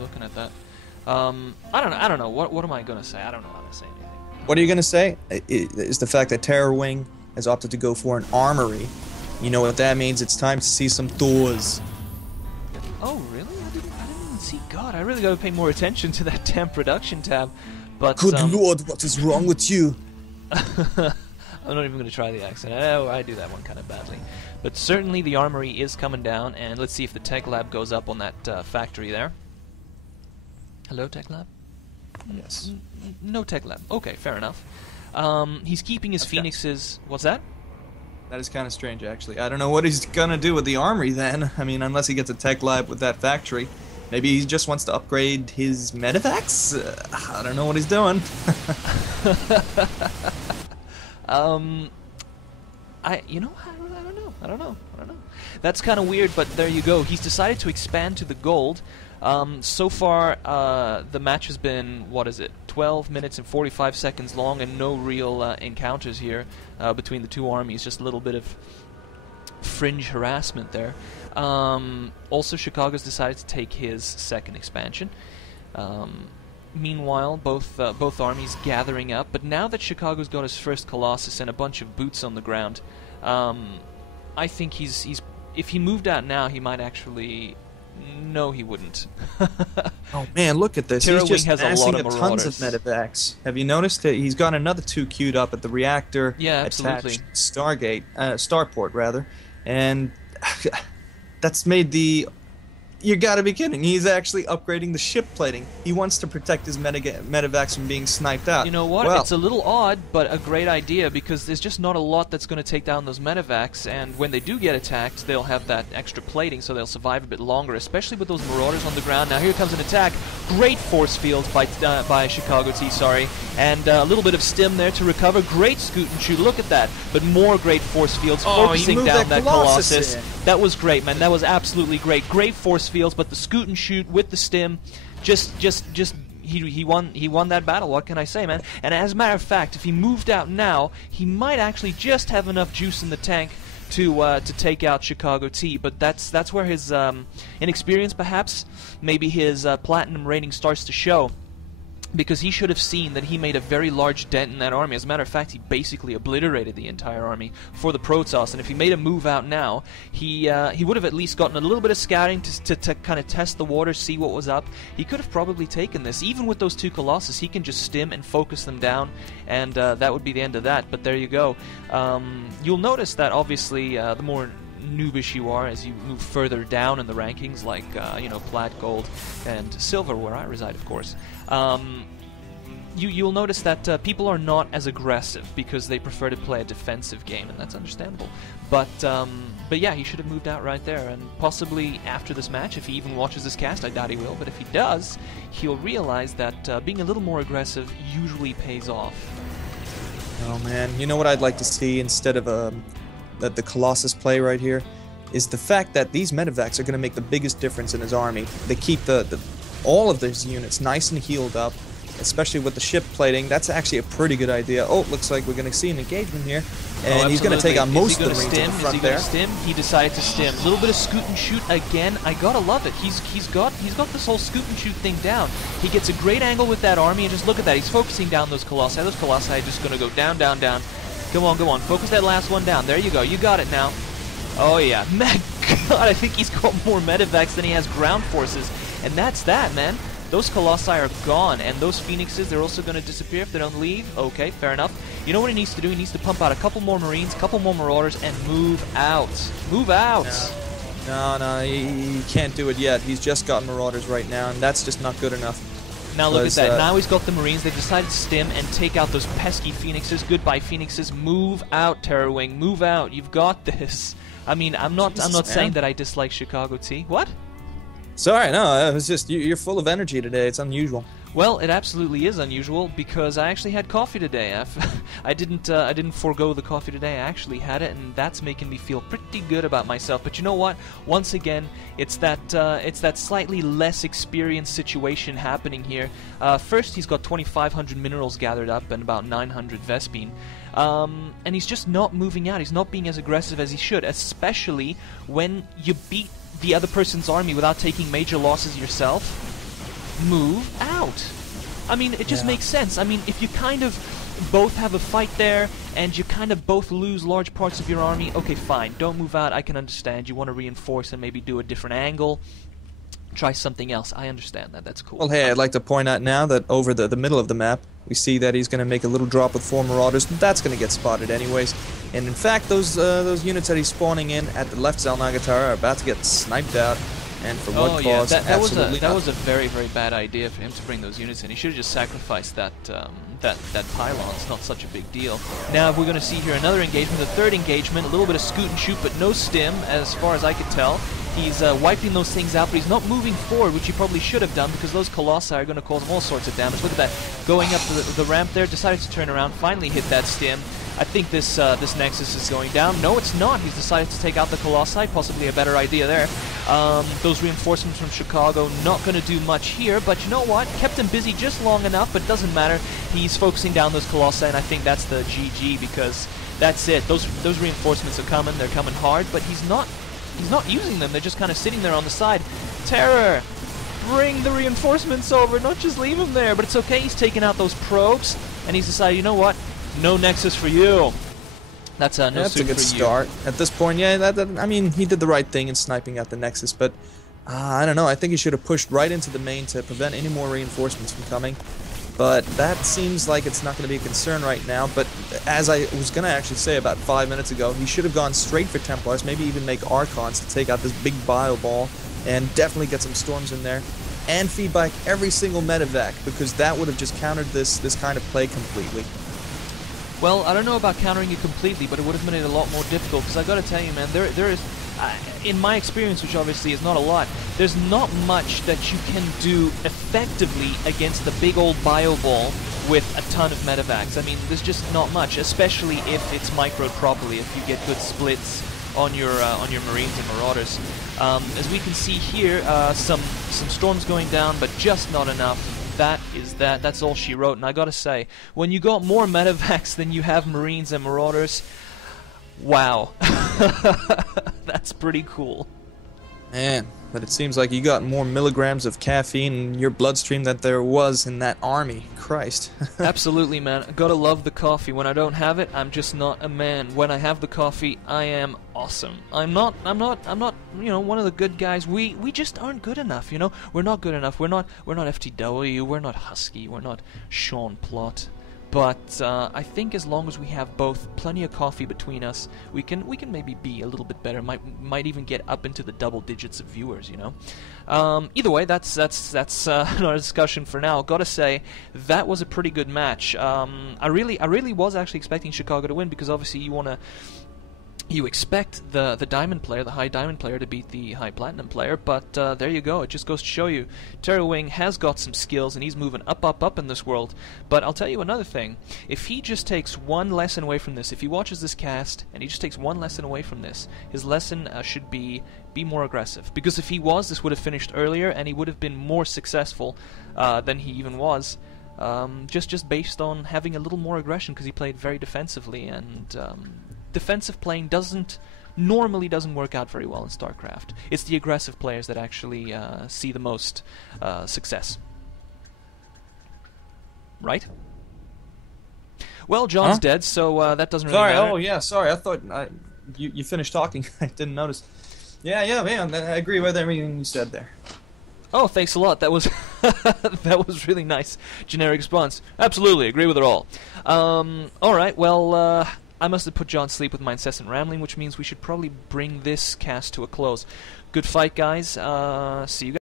looking at that. I don't know. What am I gonna say? I don't know how to say anything. What are you gonna say? Is the fact that TerrorWing has opted to go for an armory. You know what that means? It's time to see some doors. Oh, really? I didn't even see. God, I really gotta pay more attention to that damn production tab. But good lord, what is wrong with you? I'm not even going to try the accent. I do that one kind of badly. But certainly the armory is coming down, and let's see if the tech lab goes up on that factory there. Hello, tech lab? Yes. No tech lab. Okay, fair enough. He's keeping his phoenixes... What's that? That is kind of strange, actually. I don't know what he's going to do with the armory, then. I mean, unless he gets a tech lab with that factory. Maybe he just wants to upgrade his medevacs? I don't know what he's doing. I don't know. That's kind of weird, but there you go. He's decided to expand to the gold. So far, the match has been, 12 minutes and 45 seconds long, and no real encounters here between the two armies. Just a little bit of fringe harassment there. Also, Chicago's decided to take his second expansion. Meanwhile, both armies gathering up. But now that Chicago's got his first Colossus and a bunch of boots on the ground, I think he's if he moved out now, he might actually. No, he wouldn't. Oh man, look at this! TerrorWing He's just has a lot of tons of medevacs. Have you noticed that he's got another 2 queued up at the reactor? Yeah, absolutely. Attached starport rather, and that's made the. You gotta be kidding! He's actually upgrading the ship plating. He wants to protect his medevacs from being sniped out. You know what? Well, it's a little odd, but a great idea, because there's just not a lot that's going to take down those medevacs, and when they do get attacked, they'll have that extra plating, so they'll survive a bit longer, especially with those marauders on the ground. Now here comes an attack. Great force fields by ChicagoT, sorry, and a little bit of stim there to recover. Great scoot and shoot. Look at that. But more great force fields focusing down that Colossus. That was great, man. That was absolutely great. Great force fields, but the scoot and shoot with the stim, he won that battle. What can I say, man? And as a matter of fact, if he moved out now, he might actually just have enough juice in the tank to take out ChicagoT. But that's where his inexperience, perhaps, maybe his platinum rating starts to show. Because he should have seen that he made a very large dent in that army. As a matter of fact, he basically obliterated the entire army for the Protoss. And if he made a move out now, he would have at least gotten a little bit of scouting to kind of test the waters, see what was up. He could have probably taken this. Even with those 2 Colossus, he can just stim and focus them down, and that would be the end of that. But there you go. You'll notice that obviously the more noobish you are as you move further down in the rankings, like plat, gold, and silver, where I reside, of course. You'll notice that people are not as aggressive because they prefer to play a defensive game, and that's understandable. But yeah, he should have moved out right there, and possibly after this match, if he even watches this cast, I doubt he will, but if he does, he'll realize that being a little more aggressive usually pays off. Oh man, you know what I'd like to see instead of the Colossus play right here? Is the fact that these medevacs are going to make the biggest difference in his army. They keep all of these units nice and healed up, especially with the ship plating. That's actually a pretty good idea. Oh, looks like we're going to see an engagement here. And he's going to take out most of the Marines in the front there. Is he going to stim? He decided to stim. A little bit of scoot and shoot again. I gotta love it. He's got this whole scoot and shoot thing down. He gets a great angle with that army, and just look at that. He's focusing down those Colossi. Those Colossi are just going to go down, down, down. Come on, go on. Focus that last one down. There you go. You got it now. Oh, yeah. My God, I think he's got more medevacs than he has ground forces. And that's that, man. Those Colossi are gone. And those Phoenixes, they're also going to disappear if they don't leave. Okay, fair enough. You know what he needs to do? He needs to pump out a couple more Marines, a couple more Marauders, and move out. Move out! No, he can't do it yet. He's just got Marauders right now, and that's just not good enough. Now look at that. Now he's got the Marines. They've decided to stim and take out those pesky Phoenixes. Goodbye, Phoenixes. Move out, TerrorWing. Move out. You've got this. I mean, I'm not saying that I dislike ChicagoT. What? Sorry, no. It was just you're full of energy today. It's unusual. Well, it absolutely is unusual because I actually had coffee today. I didn't forego the coffee today. I actually had it, and that's making me feel pretty good about myself. But you know what? Once again, it's that slightly less experienced situation happening here. First, he's got 2,500 minerals gathered up and about 900 Vespine. And he's just not moving out. He's not being as aggressive as he should, especially when you beat the other person's army without taking major losses yourself. move out. I mean, it just makes sense. I mean, if you kind of both have a fight there, and you kind of both lose large parts of your army, okay, fine, don't move out, I can understand. You want to reinforce and maybe do a different angle, try something else, I understand that, that's cool. Well, hey, I'd like to point out now that over the middle of the map, we see that he's going to make a little drop with 4 Marauders, but that's going to get spotted anyways. And in fact, those units that he's spawning in at the left Zalnagatara are about to get sniped out. And for what cause? That was a very, very bad idea for him to bring those units in. He should have just sacrificed that pylon. It's not such a big deal. Now we're going to see here another engagement, the third engagement, a little bit of scoot and shoot, but no stim, as far as I could tell. He's wiping those things out, but he's not moving forward, which he probably should have done, because those Colossi are going to cause him all sorts of damage. Look at that, going up the ramp there, decided to turn around, finally hit that stim. I think this Nexus is going down. No, it's not. He's decided to take out the Colossi, possibly a better idea there. Those reinforcements from Chicago not going to do much here, but you know what? Kept him busy just long enough, but doesn't matter. He's focusing down those Colossi, and I think that's the GG, because that's it. Those reinforcements are coming. They're coming hard, but he's not using them. They're just kind of sitting there on the side. Terror! Bring the reinforcements over, not just leave them there. But it's okay. He's taking out those probes, and he's decided, you know what? No Nexus for you. That's no That's a good for start. you. At this point, yeah, I mean, he did the right thing in sniping out the Nexus, but I don't know. I think he should have pushed right into the main to prevent any more reinforcements from coming. But that seems like it's not going to be a concern right now. But as I was going to actually say about 5 minutes ago, he should have gone straight for Templars, maybe even make Archons to take out this big bio ball, and definitely get some Storms in there, and feed back every single medevac, because that would have just countered this kind of play completely. Well, I don't know about countering it completely, but it would have made it a lot more difficult, because I got to tell you, man, there is, in my experience, which obviously is not a lot, there's not much that you can do effectively against the big old bio ball with a ton of medevacs. I mean, there's just not much, especially if it's microed properly, if you get good splits on your Marines and Marauders. As we can see here, some Storms going down, but just not enough. That's all she wrote. And I gotta say, when you got more medevacs than you have Marines and Marauders, wow. That's pretty cool. Man, but it seems like you got more milligrams of caffeine in your bloodstream than there was in that army. Christ. Absolutely, man. Gotta love the coffee. When I don't have it, I'm just not a man. When I have the coffee, I am awesome. I'm not, you know, one of the good guys. We just aren't good enough, you know? We're not good enough. We're not FTW, we're not Husky, we're not Sean Plot. But I think as long as we have both plenty of coffee between us, we can maybe be a little bit better. Might even get up into the double digits of viewers, you know. Either way, that's not a discussion for now. Gotta say, that was a pretty good match. I really was actually expecting Chicago to win, because obviously you expect the diamond player, the high diamond player, to beat the high platinum player, but there you go. It just goes to show you, TerrorWing has got some skills, and he's moving up in this world. But I'll tell you another thing. If he just takes one lesson away from this, if he watches this cast, and he just takes one lesson away from this, his lesson should be more aggressive. Because if he was, this would have finished earlier, and he would have been more successful than he even was. Just based on having a little more aggression, because he played very defensively, and defensive playing normally doesn't work out very well in StarCraft. It's the aggressive players that actually see the most success. Right? Well, John's dead, so that doesn't really matter. Sorry, oh yeah, sorry, I thought you finished talking. I didn't notice. Yeah, man, I agree with everything you said there. Oh, thanks a lot. That was that was really nice. Generic response. Absolutely, agree with it all. Alright, well, I must have put John to sleep with my incessant rambling, which means we should probably bring this cast to a close. Good fight, guys. See you guys.